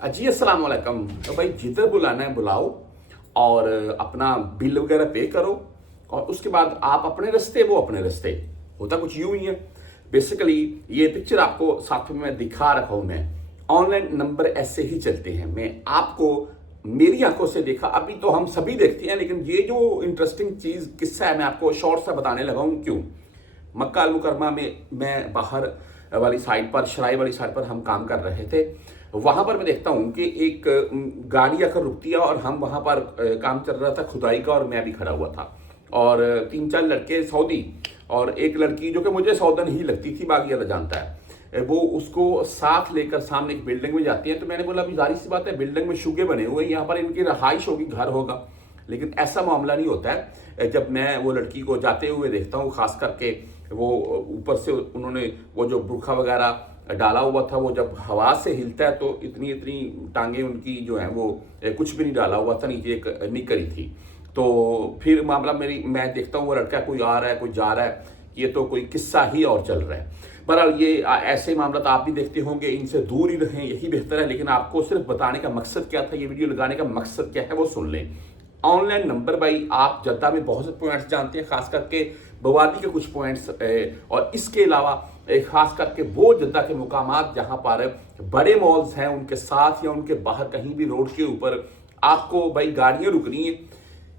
जी अस्सलाम वालेकुम। तो भाई जिधर बुलाना है बुलाओ और अपना बिल वगैरह पे करो और उसके बाद आप अपने रास्ते वो अपने रास्ते। होता कुछ यूं ही है बेसिकली। ये पिक्चर आपको साथ में मैं दिखा रखा हूं। मैं ऑनलाइन नंबर ऐसे ही चलते हैं। मैं आपको मेरी आंखों से देखा, अभी तो हम सभी देखते हैं, लेकिन ये जो इंटरेस्टिंग चीज किस्सा है मैं आपको शॉर्ट सा बताने लगा हूं। क्यों? मक्का अल मुकरमा में मैं बाहर वाली साइड पर, शराई वाली साइड पर हम काम कर रहे थे। वहां पर मैं देखता हूं कि एक गाड़ी आकर रुकती है और हम वहां पर काम चल रहा था खुदाई का और मैं भी खड़ा हुआ था और तीन चार लड़के सऊदी और एक लड़की जो कि मुझे सौदन ही लगती थी, बाकी अल्लाह जानता है, वो उसको साथ लेकर सामने एक बिल्डिंग में जाती है। तो मैंने बोला अभी जाहिर सी बात है बिल्डिंग में शुगे बने हुए हैं, यहाँ पर इनकी रहाइश होगी, घर होगा। लेकिन ऐसा मामला नहीं होता है। जब मैं वो लड़की को जाते हुए देखता हूँ, खास करके वो ऊपर से उन्होंने वो जो बुरखा वगैरह डाला हुआ था, वो जब हवा से हिलता है तो इतनी इतनी टांगे उनकी जो है वो कुछ भी नहीं डाला हुआ था, नीचे एक निकरी थी। तो फिर मामला मैं देखता हूँ वो लड़का कोई आ रहा है कोई जा रहा है, ये तो कोई किस्सा ही और चल रहा है। बहरहाल ये ऐसे मामला तो आप भी देखते होंगे, इनसे दूर ही रहें यही बेहतर है। लेकिन आपको सिर्फ बताने का मकसद क्या था, ये वीडियो लगाने का मकसद क्या है वो सुन लें। ऑनलाइन नंबर भाई, आप जद्दा में बहुत से पॉइंट्स जानते हैं, खास करके बवादी के कुछ पॉइंट्स, और इसके अलावा खास करके वो जद्दा के मुकामात जहां पर बड़े मॉल्स हैं उनके साथ या उनके बाहर कहीं भी रोड के ऊपर आपको भाई गाड़ियां रुकनी है।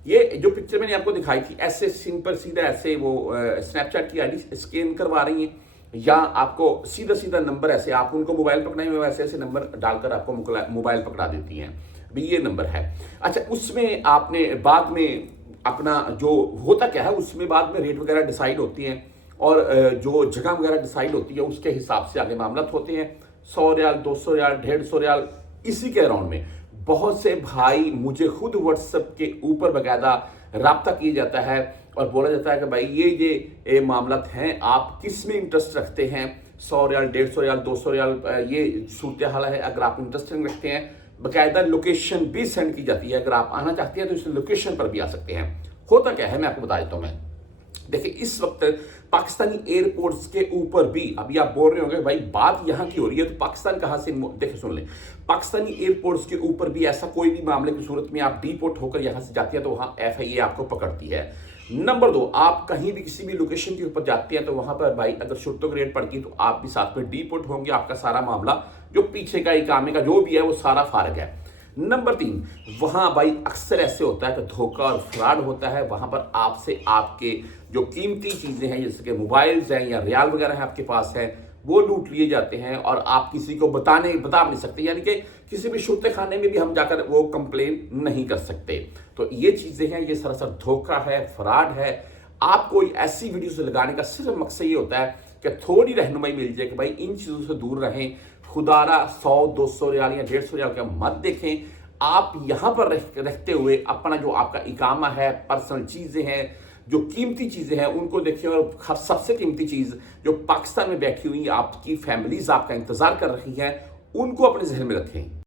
ये जो पिक्चर मैंने आपको दिखाई थी, ऐसे सिंपल सीधा ऐसे वो स्नैपचैट की आईडी स्कैन करवा रही हैं, या आपको सीधा सीधा नंबर ऐसे आप उनको मोबाइल पकड़ाए हुए वैसे ऐसे नंबर डालकर आपको मोबाइल पकड़ा देती हैं। भी ये नंबर है। अच्छा, उसमें आपने बाद में अपना जो होता क्या है, उसमें बाद में रेट वगैरह डिसाइड होती हैं और जो जगह वगैरह डिसाइड होती है उसके हिसाब से आगे मामला होते हैं। 100 रियाल, 200 रियाल, 150 रियाल, इसी के अराउंड में बहुत से भाई मुझे खुद व्हाट्सएप के ऊपर बकायदा राब्ता किया जाता है और बोला जाता है कि भाई ये मामला हैं, आप किस में इंटरेस्ट रखते हैं। 100 रियाल, 150 रियाल, 200 रियाल, ये सूरत हाल है। अगर आप इंटरेस्टिंग रखते हैं, बकायदा लोकेशन भी सेंड की जाती है। अगर आप आना चाहते हैं तो इस लोकेशन पर भी आ सकते हैं। होता क्या है मैं आपको बता देता हूं। मैं देखिए, इस वक्त पाकिस्तानी एयरपोर्ट्स के ऊपर भी, अभी आप बोल रहे होंगे भाई बात यहां की हो रही है तो पाकिस्तान कहां से, देखिए सुन लें, पाकिस्तानी एयरपोर्ट्स के ऊपर भी ऐसा कोई भी मामले की सूरत में आप डीपोर्ट होकर यहां से जाती है तो वहां FIA आपको पकड़ती है। नंबर 2, आप कहीं भी किसी भी लोकेशन के ऊपर जाते हैं तो वहां पर भाई अगर शुर्तो ग्रेड पड़ गई तो आप भी साथ में डीपोर्ट होंगे। आपका सारा मामला जो पीछे का इकामे का जो भी है वो सारा फारग है। नंबर 3, वहां भाई अक्सर ऐसे होता है कि धोखा और फ्रॉड होता है। वहां पर आपसे आपके जो कीमती चीजें हैं जैसे कि मोबाइल्स हैं या रियाल वगैरह है आपके पास है, वो लूट लिए जाते हैं और आप किसी को बता नहीं सकते। यानी कि किसी भी शुर्ते खाने में भी हम जाकर वो कंप्लेन नहीं कर सकते। तो ये चीजें हैं, ये सरासर धोखा है, फ्रॉड है। आपको ऐसी वीडियो से लगाने का सिर्फ मकसद ये होता है कि थोड़ी रहनुमाई मिल जाए कि भाई इन चीजों से दूर रहें। खुदारा 100, 200 रियाल या 150 रियाल का मत देखें। आप यहां पर रहते हुए अपना जो आपका इकामा है, पर्सनल चीजें हैं, जो कीमती चीजें हैं उनको देखें। और सबसे कीमती चीज जो पाकिस्तान में बैठी हुई आपकी फैमिलीज आपका इंतजार कर रही हैं, उनको अपने जहन में रखें।